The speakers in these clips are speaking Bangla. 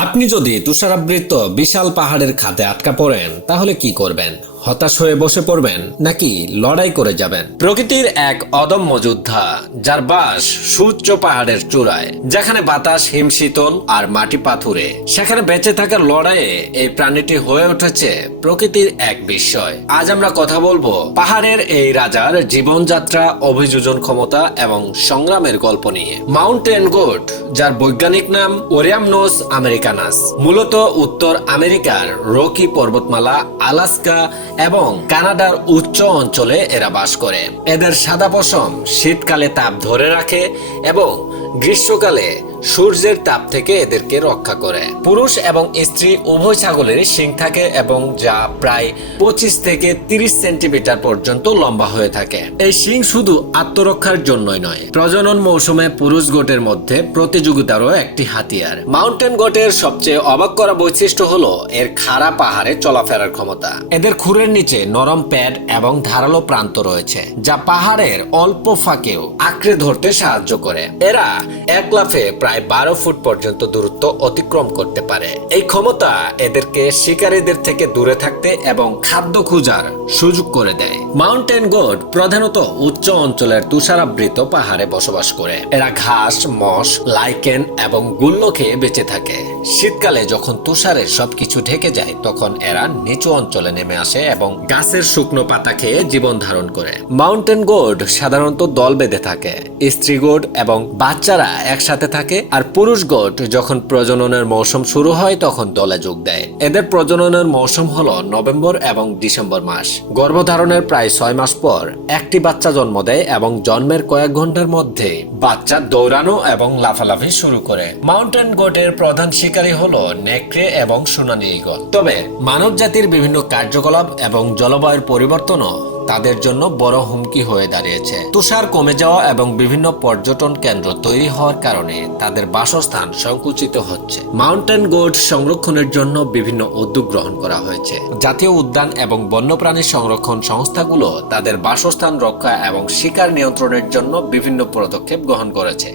আপনি যদি তুষারাবৃত বিশাল পাহাড়ের খাতে আটকা পড়েন তাহলে কি করবেন? হতাশ হয়ে বসে পড়বেন নাকি লড়াই করে যাবেন? প্রকৃতির এক অদম্য যোদ্ধা, যার বাস সুউচ্চ পাহাড়ের চূড়ায়, যেখানে বাতাস হিমশীতল আর মাটি পাথুরে, সেখানে বেঁচে থাকার লড়াইয়ে এই প্রাণীটি হয়ে উঠেছে প্রকৃতির এক বিস্ময়। আজ আমরা কথা বলব পাহাড়ের এই রাজার জীবনযাত্রা, অভিযোজন ক্ষমতা এবং সংগ্রামের গল্প নিয়ে। মাউন্টেন গোট, যার বৈজ্ঞানিক নাম ওরিয়ামনোস আমেরিকানাস, মূলত উত্তর আমেরিকার রকি পর্বতমালা, আলাস্কা এবং কানাডার উচ্চ অঞ্চলে এরা বাস করে। এদের সাদা পশম শীতকালে তাপ ধরে রাখে এবং গ্রীষ্মকালে সূর্যের তাপ থেকে এদেরকে রক্ষা করে। পুরুষ এবং স্ত্রী উভয় ছাগলেরই শিং থাকে এবং যা প্রায় পঁচিশ থেকে তিরিশ সেন্টিমিটার পর্যন্ত লম্বা হয়ে থাকে। এই শিং শুধু আত্মরক্ষার জন্যই নয়, প্রজনন মৌসুমে পুরুষ গোটের মধ্যে প্রতিযোগিতারও একটি হাতিয়ার। মাউন্টেন গোটের সবচেয়ে অবাক করা বৈশিষ্ট্য হলো এর খাড়া পাহাড়ে চলাফেরার ক্ষমতা। এদের খুরের নিচে নরম প্যাড এবং ধারালো প্রান্ত রয়েছে, যা পাহাড়ের অল্প ফাঁকেও আঁকড়ে ধরতে সাহায্য করে। এরা এক লাফে প্রায় বারো ফুট পর্যন্ত দূরত্ব অতিক্রম করতে পারে। এই ক্ষমতা এদেরকে শিকারীদের থেকে দূরে থাকতে এবং খাদ্য খোঁজার সুযোগ করে দেয়। মাউন্টেন গোড প্রধানত উচ্চ অঞ্চলের তুষারাবৃত পাহাড়ে বসবাস করে। এরা ঘাস, মশ, লাইকেন এবং গুল্ল খেয়ে বেঁচে থাকে। শীতকালে যখন তুষারের সবকিছু ঢেকে যায়, তখন এরা নিচু অঞ্চলে নেমে আসে এবং গাছের শুকনো পাতা খেয়ে জীবন ধারণ করে। মাউন্টেন গোড সাধারণত দল বেঁধে থাকে। স্ত্রী গোড এবং বাচ্চারা একসাথে থাকে আর পুরুষ গোট যখন প্রজননের মৌসুম শুরু হয়, তখন দলে যোগ দেয়। এদের প্রজননের মৌসুম হলো নভেম্বর এবং ডিসেম্বর মাস। গর্ভধারণের প্রায় ছয় মাস পর একটি বাচ্চা জন্ম দেয় এবং জন্মের কয়েক ঘণ্টার মধ্যে বাচ্চা দৌড়ানো এবং লাফালাফি শুরু করে। মাউন্টেন গোটের প্রধান শিকারী হল নেকড়ে এবং সোনালী ঈগল। তবে মানব জাতির বিভিন্ন কার্যকলাপ এবং জলবায়ুর পরিবর্তনও তাদের জন্য বড় হুমকি হয়ে দাঁড়িয়েছে। তুষার কমে যাওয়া এবং বিভিন্ন পর্যটন কেন্দ্র তৈরি হওয়ার কারণে তাদের বাসস্থান সংকুচিত হচ্ছে। মাউন্টেন গোড সংরক্ষণের জন্য বিভিন্ন উদ্যোগ গ্রহণ করা হয়েছে। জাতীয় উদ্যান এবং বন্যপ্রাণী সংরক্ষণ সংস্থাগুলো তাদের বাসস্থান রক্ষা এবং শিকার নিয়ন্ত্রণের জন্য বিভিন্ন পদক্ষেপ গ্রহণ করেছে।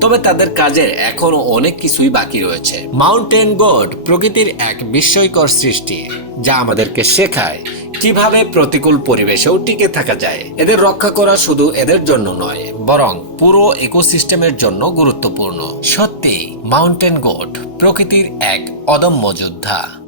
তবে তাদের কাজের এখনও অনেক কিছুই বাকি রয়েছে। মাউন্টেন গোড প্রকৃতির এক বিস্ময়কর সৃষ্টি, যা আমাদেরকে শেখায় কীভাবে প্রতিকূল পরিবেশেও টিকে থাকা যায়? এদের রক্ষা করা শুধু এদের জন্য নয়, বরং পুরো ইকোসিস্টেমের জন্য গুরুত্বপূর্ণ। সত্যি মাউন্টেন গোট প্রকৃতির এক অদম্য যোদ্ধা।